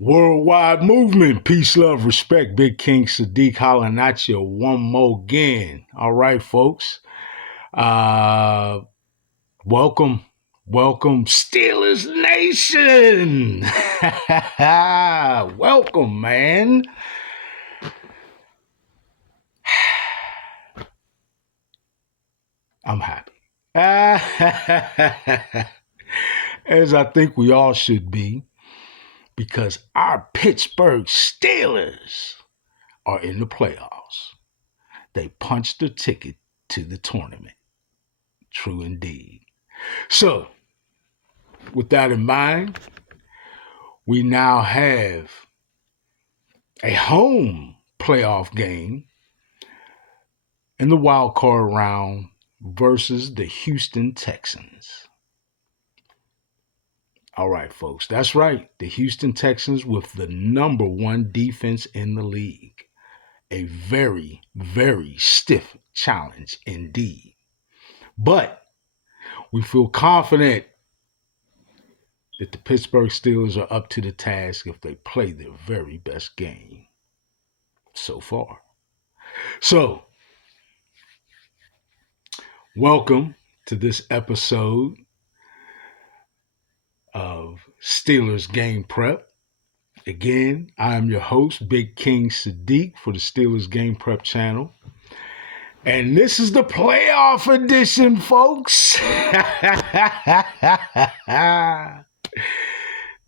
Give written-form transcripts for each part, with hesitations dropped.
Worldwide movement, peace, love, respect. Big King Sadiq hollering at you one more again. All right, folks. Uh, welcome, Steelers Nation. Welcome, man. I'm happy. As I think we all should be, because our Pittsburgh Steelers are in the playoffs. They punched the ticket to the tournament. True indeed. So, with that in mind, we now have a home playoff game in the wild card round versus the Houston Texans. All right, folks, that's right. The Houston Texans with the number one defense in the league. A very, very stiff challenge indeed. But we feel confident that the Pittsburgh Steelers are up to the task if they play their very best game so far. So, welcome to this episode of Steelers Game Prep. Again, I am your host, Big King Sadiq, for the Steelers Game Prep channel. And this is the playoff edition, folks.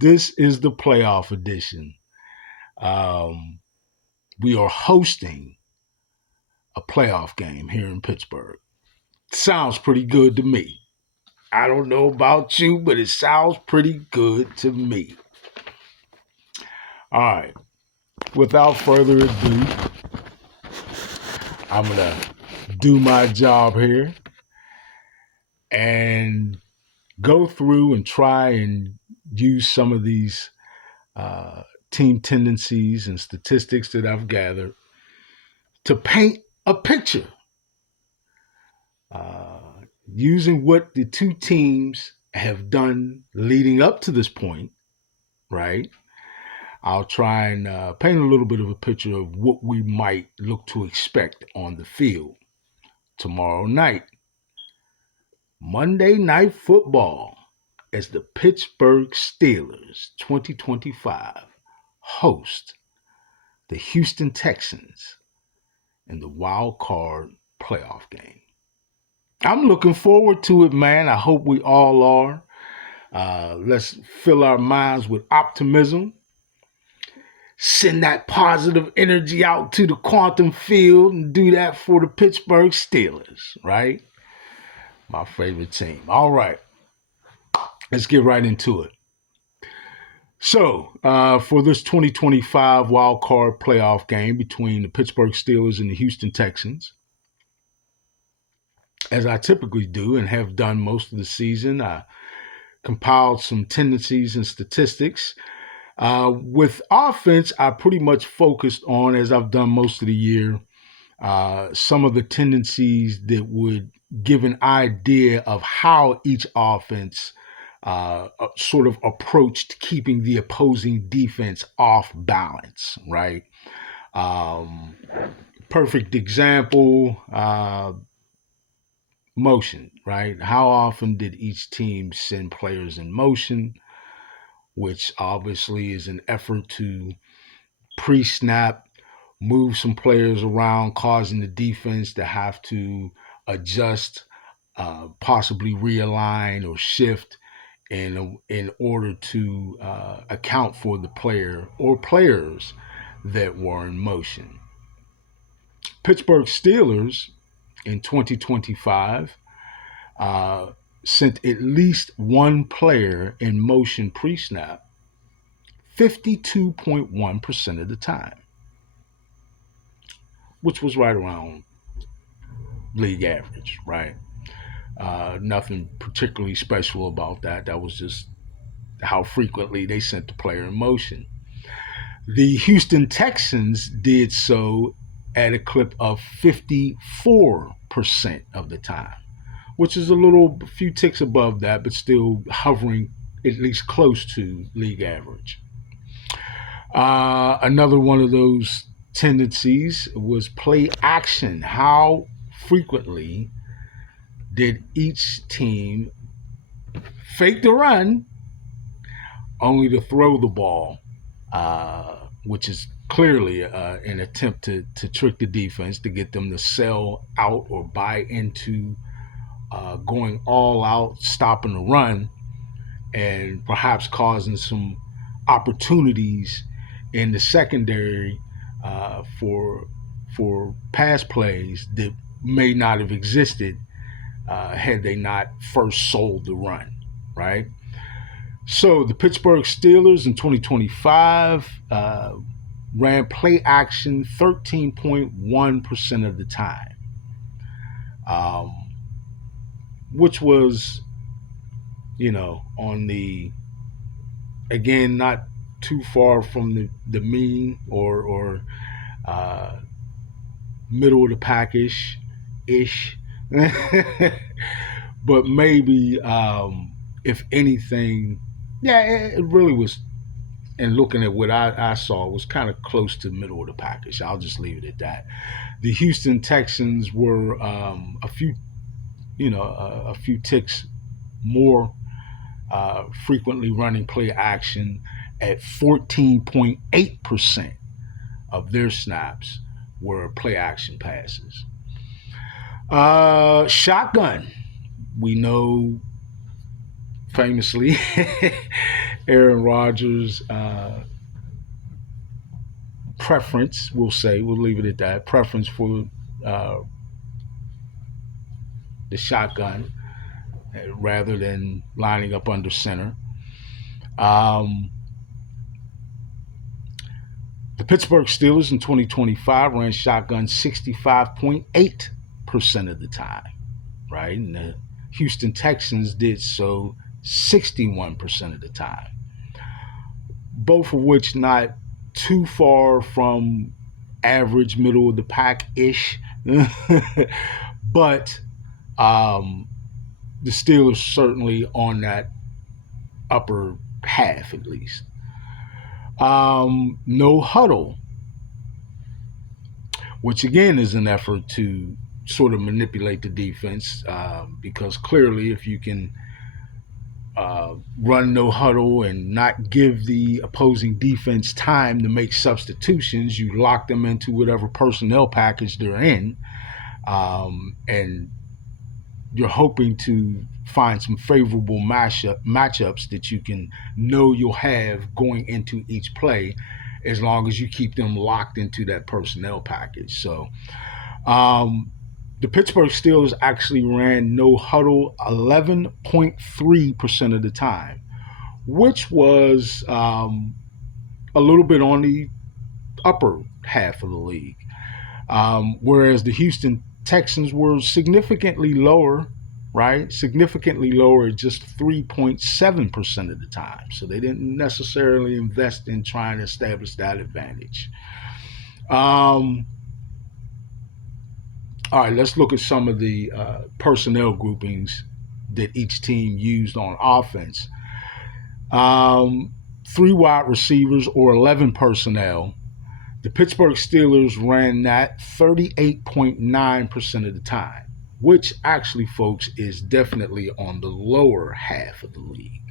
This is the playoff edition. We are hosting a playoff game here in Pittsburgh. Sounds pretty good to me. I don't know about you, but it sounds pretty good to me. All right. Without further ado, I'm going to do my job here and go through and try and use some of these team tendencies and statistics that I've gathered to paint a picture using what the two teams have done leading up to this point, right? I'll try and paint a little bit of a picture of what we might look to expect on the field tomorrow night. Monday Night Football, as the Pittsburgh Steelers 2025 host the Houston Texans in the wild card playoff game. I'm looking forward to it, man. I hope we all are. Let's fill our minds with optimism. Send that positive energy out to the quantum field and do that for the Pittsburgh Steelers, right? My favorite team. All right. Let's get right into it. So, for this 2025 wild card playoff game between the Pittsburgh Steelers and the Houston Texans, as I typically do and have done most of the season, I compiled some tendencies and statistics. With offense, I pretty much focused on, as I've done most of the year, some of the tendencies that would give an idea of how each offense sort of approached keeping the opposing defense off balance, right? Perfect example, motion, right? How often did each team send players in motion, which obviously is an effort to pre-snap, move some players around, causing the defense to have to adjust, possibly realign or shift in order to account for the player or players that were in motion. Pittsburgh Steelers in 2025 sent at least one player in motion pre-snap 52.1% of the time, which was right around league average, right? Nothing particularly special about that. That was just how frequently they sent the player in motion. The Houston Texans did so at a clip of 54% of the time, which is a few ticks above that, but still hovering at least close to league average. Another one of those tendencies was play action. How frequently did each team fake the run only to throw the ball, which is clearly an attempt to trick the defense to get them to sell out or buy into going all out, stopping the run, and perhaps causing some opportunities in the secondary for pass plays that may not have existed had they not first sold the run, right? So the Pittsburgh Steelers in 2025 ran play action 13.1% of the time, um, which was, on the, again, not too far from the mean or uh, middle of the package ish. But maybe, if anything, yeah, it really was. And looking at what I saw, it was kind of close to the middle of the package. I'll just leave it at that. The Houston Texans were a few ticks more frequently running play action at 14.8% of their snaps were play action passes. Shotgun. We know famously Aaron Rodgers' preference, we'll leave it at that, preference for the shotgun rather than lining up under center. The Pittsburgh Steelers in 2025 ran shotgun 65.8% of the time, right? And the Houston Texans did so 61% of the time. Both of which not too far from average, middle of the pack-ish. But the Steelers certainly on that upper half at least. No huddle, which again is an effort to sort of manipulate the defense, because clearly if you can run no huddle and not give the opposing defense time to make substitutions, you lock them into whatever personnel package they're in, and you're hoping to find some favorable matchups that you can know you'll have going into each play, as long as you keep them locked into that personnel package. So the Pittsburgh Steelers actually ran no huddle 11.3% of the time, which was a little bit on the upper half of the league, whereas the Houston Texans were significantly lower, right? Significantly lower at just 3.7% of the time. So they didn't necessarily invest in trying to establish that advantage. All right, let's look at some of the personnel groupings that each team used on offense. 3 wide receivers or 11 personnel. The Pittsburgh Steelers ran that 38.9% of the time, which actually, folks, is definitely on the lower half of the league.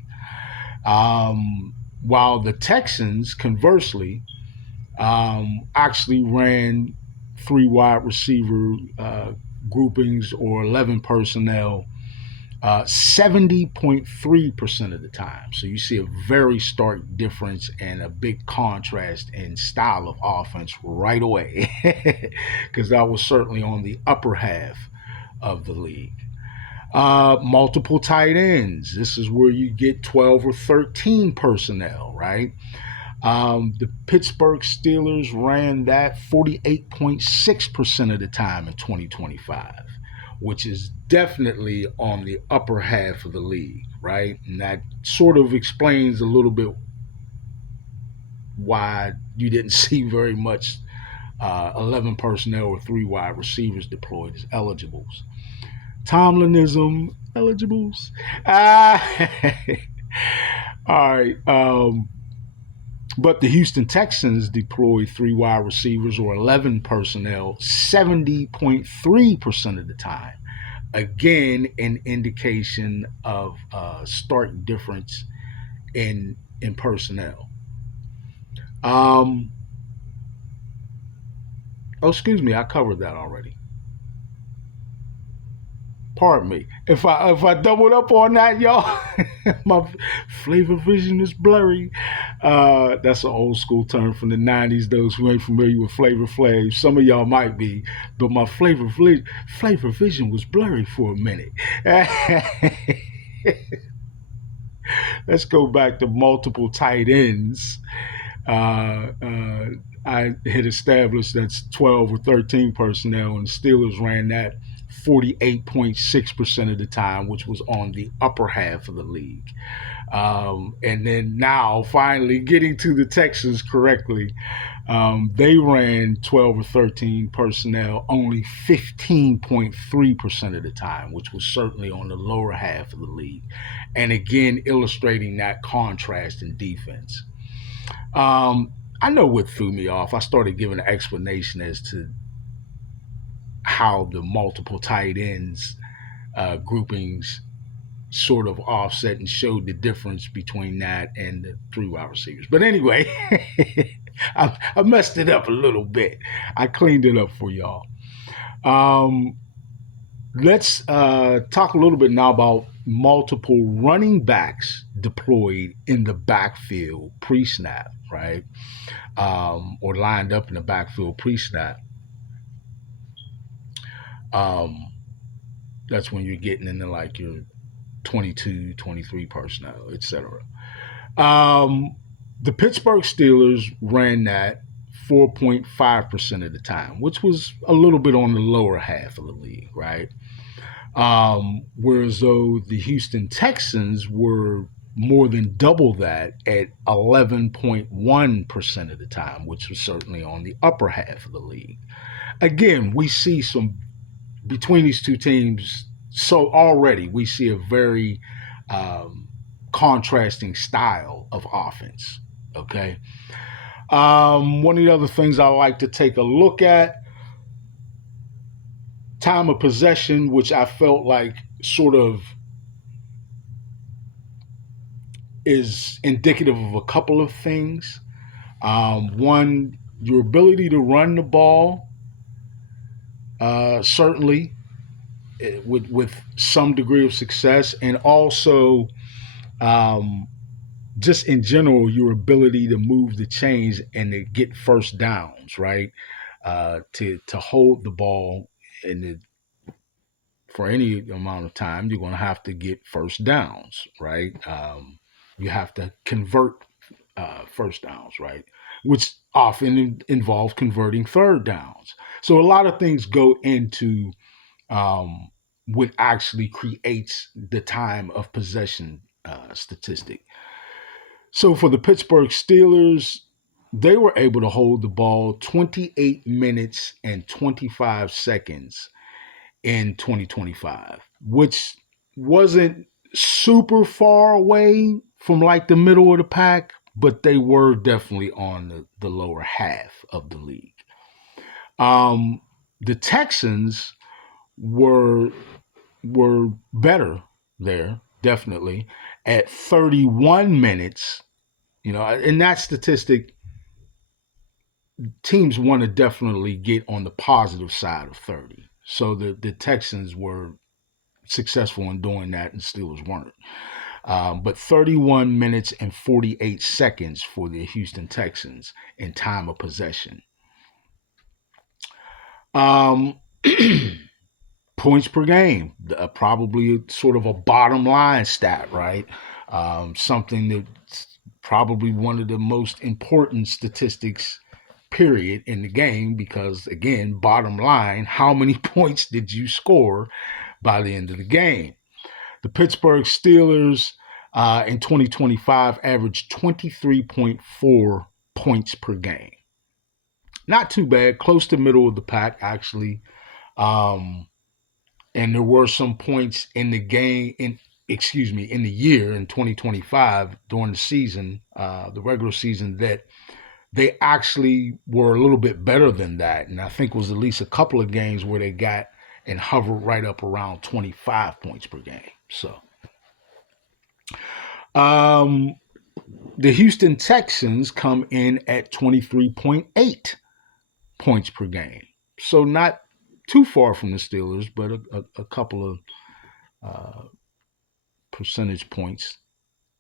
While the Texans, conversely, actually ran 3 wide receiver groupings or 11 personnel 70.3% of the time. So you see a very stark difference and a big contrast in style of offense right away, because that was certainly on the upper half of the league. Multiple tight ends. This is where you get 12 or 13 personnel, right? The Pittsburgh Steelers ran that 48.6% of the time in 2025, which is definitely on the upper half of the league, right? And that sort of explains a little bit why you didn't see very much 11 personnel or 3 wide receivers deployed as eligibles. Tomlinism eligibles. All right. But the Houston Texans deployed 3 wide receivers or 11 personnel 70.3% of the time. Again, an indication of stark difference in personnel. Oh, excuse me, I covered that already. Pardon me. If I doubled up on that, y'all, my flavor vision is blurry. That's an old school term from the '90s. Those who ain't familiar with Flavor Flav, some of y'all might be, but my flavor vision was blurry for a minute. Let's go back to multiple tight ends. Uh, uh, I had established that's 12 or 13 personnel, and the Steelers ran that 48.6% of the time, which was on the upper half of the league. And then now, finally, getting to the Texans correctly, they ran 12 or 13 personnel only 15.3% of the time, which was certainly on the lower half of the league. And again, illustrating that contrast in defense. I know what threw me off. I started giving an explanation as to how the multiple tight ends groupings sort of offset and showed the difference between that and the 3 wide receivers. But anyway, I messed it up a little bit. I cleaned it up for y'all. Let's talk a little bit now about multiple running backs deployed in the backfield pre-snap, right? Or lined up in the backfield pre-snap. That's when you're getting into like your 22, 23 personnel, etc. The Pittsburgh Steelers ran that 4.5% of the time, which was a little bit on the lower half of the league, right? Whereas though the Houston Texans were more than double that at 11.1% of the time, which was certainly on the upper half of the league. Again, we see some between these two teams. So already we see a very contrasting style of offense. Okay. One of the other things I like to take a look at, time of possession, which I felt like sort of is indicative of a couple of things. One, your ability to run the ball, certainly with some degree of success, and also just in general, your ability to move the chains and to get first downs, right? To hold the ball and for any amount of time, you're going to have to get first downs, right? You have to convert first downs, right? Which often involves converting third downs. So a lot of things go into what actually creates the time of possession statistic. So for the Pittsburgh Steelers, they were able to hold the ball 28 minutes and 25 seconds in 2025, which wasn't super far away from like the middle of the pack, but they were definitely on the lower half of the league. The Texans were better there, definitely, at 31 minutes. You know, in that statistic, teams want to definitely get on the positive side of 30. So the Texans were successful in doing that, and Steelers weren't. But 31 minutes and 48 seconds for the Houston Texans in time of possession. Points per game, probably sort of a bottom line stat, right? Something that's probably one of the most important statistics, period, in the game, because again, bottom line, how many points did you score by the end of the game? The Pittsburgh Steelers in 2025 averaged 23.4 points per game. Not too bad, close to middle of the pack, actually. And there were some points in the game in the year in 2025 during the season, the regular season, that they actually were a little bit better than that. And I think it was at least a couple of games where they got and hovered right up around 25 points per game. So, the Houston Texans come in at 23.8 points per game. So not too far from the Steelers, but a couple of percentage points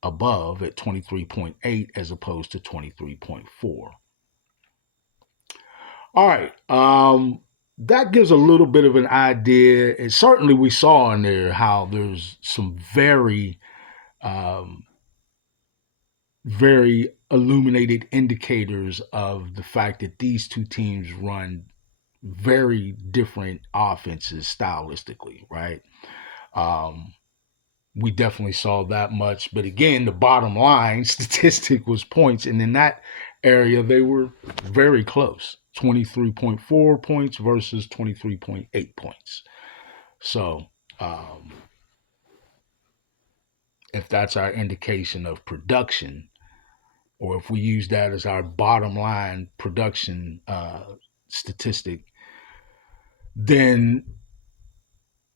above at 23.8 as opposed to 23.4. All right. That gives a little bit of an idea. And certainly we saw in there how there's some very, very illuminated indicators of the fact that these two teams run very different offenses stylistically, right? We definitely saw that much. But again, the bottom line statistic was points. And in that area, they were very close. 23.4 points versus 23.8 points. So, if that's our indication of production, or if we use that as our bottom line production statistic, then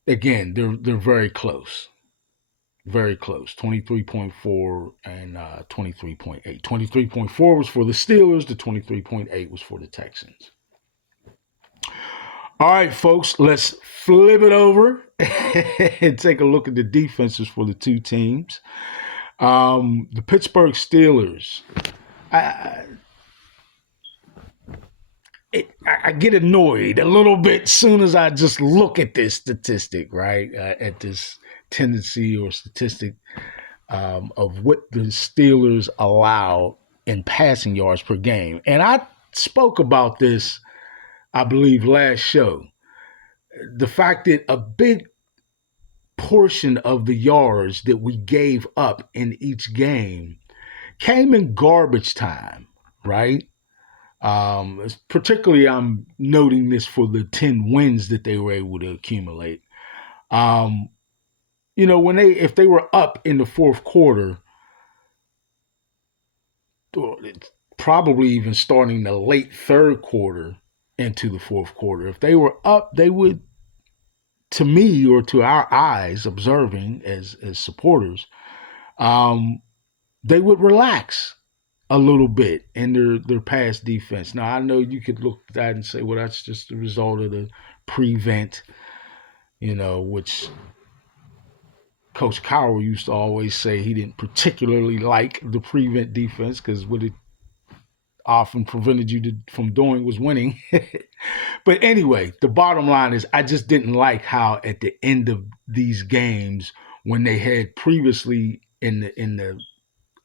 again, they're very close. Very close. 23.4 and 23.8. 23.4 was for the Steelers. The 23.8 was for the Texans. All right, folks, let's flip it over and take a look at the defenses for the two teams. The Pittsburgh Steelers. I get annoyed a little bit as soon as I just look at this statistic, right? At this tendency or statistic of what the Steelers allow in passing yards per game. And I spoke about this, I believe, last show. The fact that a big portion of the yards that we gave up in each game came in garbage time, right? Particularly, I'm noting this for the 10 wins that they were able to accumulate. If they were up in the fourth quarter, probably even starting the late third quarter into the fourth quarter, if they were up, they would, to me or to our eyes observing as supporters, they would relax a little bit in their pass defense. Now, I know you could look at that and say, well, that's just the result of the prevent, which Coach Cowell used to always say he didn't particularly like the prevent defense because what it often prevented you from doing was winning. But anyway, the bottom line is I just didn't like how at the end of these games, when they had previously in the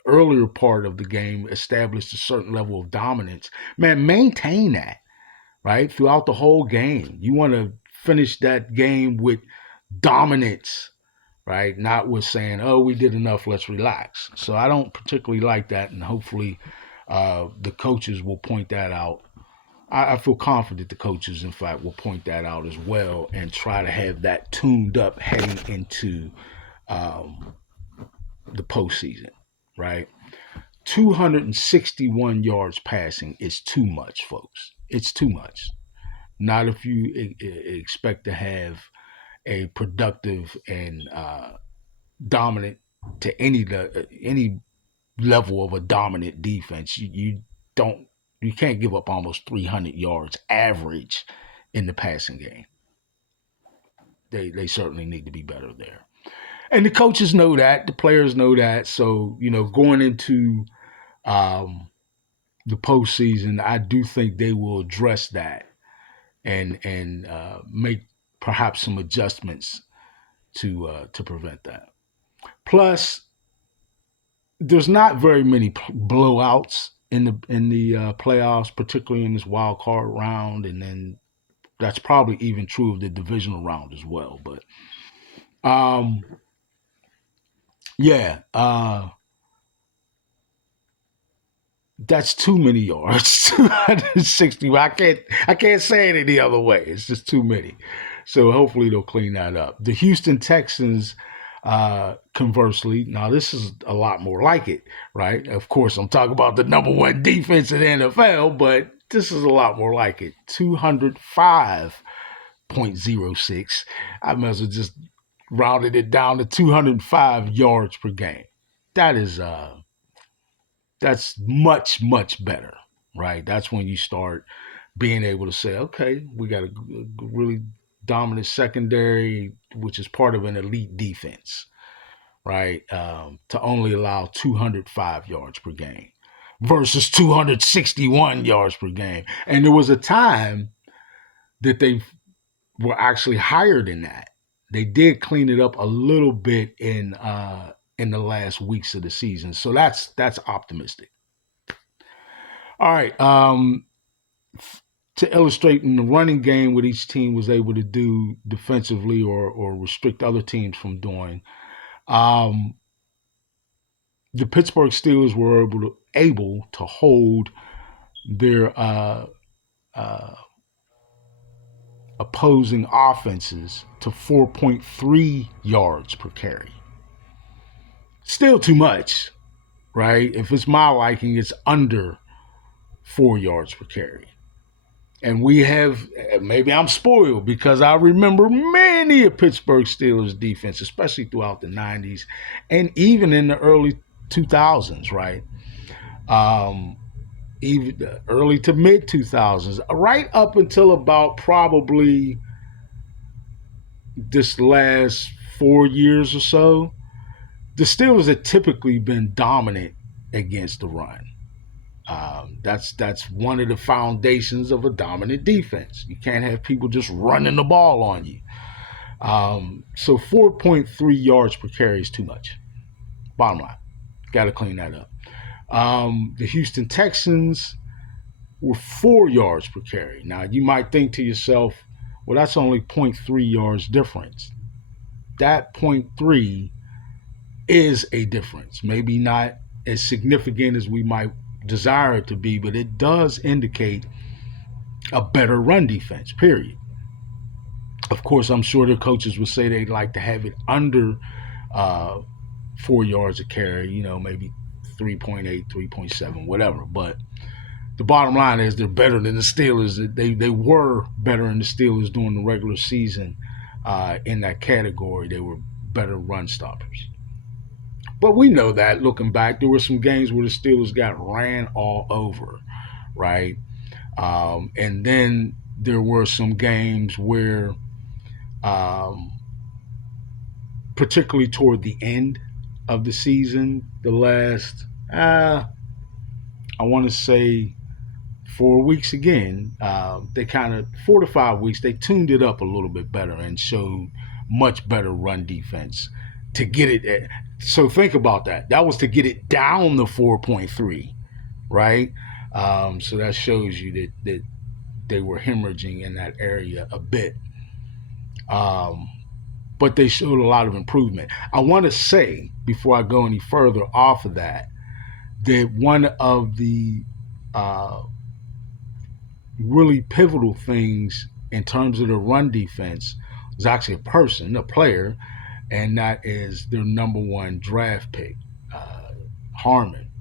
earlier part of the game established a certain level of dominance, man, maintain that, right? Throughout the whole game. You want to finish that game with dominance, right? Not with saying, oh, we did enough, let's relax. So I don't particularly like that, and hopefully the coaches will point that out. I feel confident the coaches, in fact, will point that out as well and try to have that tuned up heading into the postseason, right? 261 yards passing is too much, folks. It's too much. Not if you expect to have a productive and dominant to any level of a dominant defense. You can't give up almost 300 yards average in the passing game. They certainly need to be better there. And the coaches know that, the players know that. So, going into the postseason, I do think they will address that and make perhaps some adjustments to prevent that. Plus, there's not very many blowouts in the playoffs, particularly in this wild card round, and then that's probably even true of the divisional round as well. But that's too many yards. 260. I can't say it any other way. It's just too many. So hopefully they'll clean that up. The Houston Texans, Conversely, now this is a lot more like it, right? Of course, I'm talking about the number one defense in the NFL, but this is a lot more like it. 205.06. I might as well just rounded it down to 205 yards per game. That's much better, right? That's when you start being able to say, okay, we got a really dominant secondary, which is part of an elite defense, right? To only allow 205 yards per game versus 261 yards per game. And there was a time that they were actually higher than that. They did clean it up a little bit in the last weeks of the season, so that's optimistic. All right. To illustrate in the running game what each team was able to do defensively or restrict other teams from doing, the Pittsburgh Steelers were able to hold their opposing offenses to 4.3 yards per carry. Still too much, right? If it's my liking, it's under 4 yards per carry. And we have, maybe I'm spoiled because I remember many of Pittsburgh Steelers defense, especially throughout the 90s and even in the early 2000s, right? Even the early to mid 2000s, right up until about probably this last 4 years or so, the Steelers have typically been dominant against the run. That's one of the foundations of a dominant defense. You can't have people just running the ball on you. So 4.3 yards per carry is too much. Bottom line, got to clean that up. The Houston Texans were 4 yards per carry. Now you might think to yourself, well, that's only 0.3 yards difference. That 0.3 is a difference. Maybe not as significant as we might desire it to be, but it does indicate a better run defense, period. Of course, I'm sure the coaches would say they'd like to have it under 4 yards a carry, maybe 3.8, 3.7, whatever. But the bottom line is they're better than the Steelers. They were better than the Steelers during the regular season in that category. They were better run stoppers. But we know that looking back, there were some games where the Steelers got ran all over, right? And then there were some games where, particularly toward the end of the season, the last, I want to say 4 weeks again, they kind of, 4 to 5 weeks, they tuned it up a little bit better and showed much better run defense to get it. So think about that. That was to get it down to 4.3, right? So that shows you that they were hemorrhaging in that area a bit. But they showed a lot of improvement. I want to say, before I go any further off of that one of the really pivotal things in terms of the run defense was actually a player, and that is their number one draft pick, Harmon.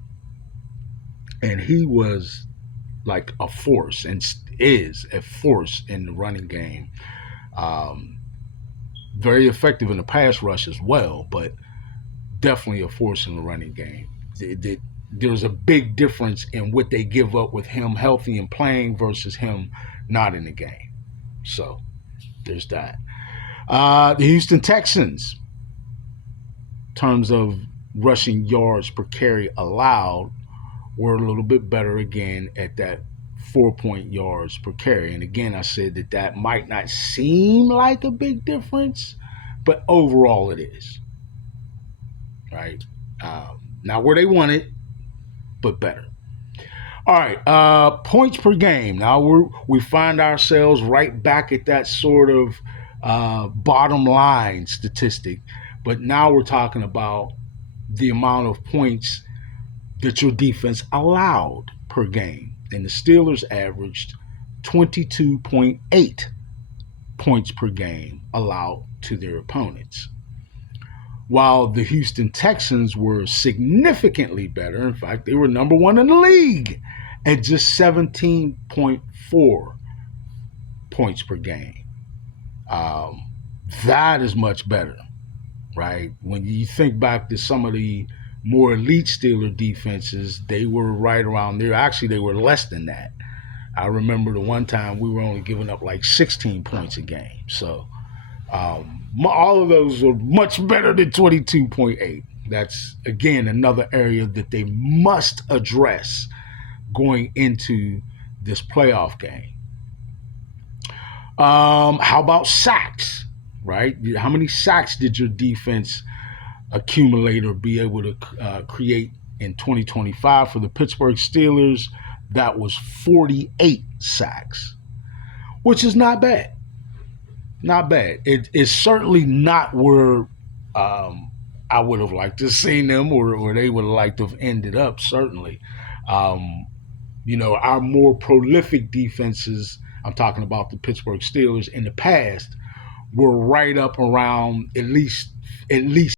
And he was like a force and is a force in the running game. Very effective in the pass rush as well, but definitely a force in the running game. There's a big difference in what they give up with him healthy and playing versus him not in the game. So there's that. The Houston Texans, in terms of rushing yards per carry allowed, were a little bit better again at that 4 yards per carry. And again, I said that might not seem like a big difference, but overall it is. Right? Not where they want it, but better. All right, points per game. Now we find ourselves right back at that sort of bottom line statistic, but now we're talking about the amount of points that your defense allowed per game. And the Steelers averaged 22.8 points per game allowed to their opponents. while the Houston Texans were significantly better. In fact, they were number one in the league at just 17.4 points per game. That is much better, right? When you think back to some of the more elite Steeler defenses, they were right around there. Actually, they were less than that. I remember the one time we were only giving up like 16 points a game. So all of those are much better than 22.8. That's, again, another area that they must address going into this playoff game. How about sacks, right? How many sacks did your defense accumulate or be able to create in 2025 for the Pittsburgh Steelers? That was 48 sacks, which is not bad. Not bad. It's certainly not where I would have liked to have seen them, or they would have liked to have ended up, certainly. Our more prolific defenses, I'm talking about the Pittsburgh Steelers in the past, were right up around at least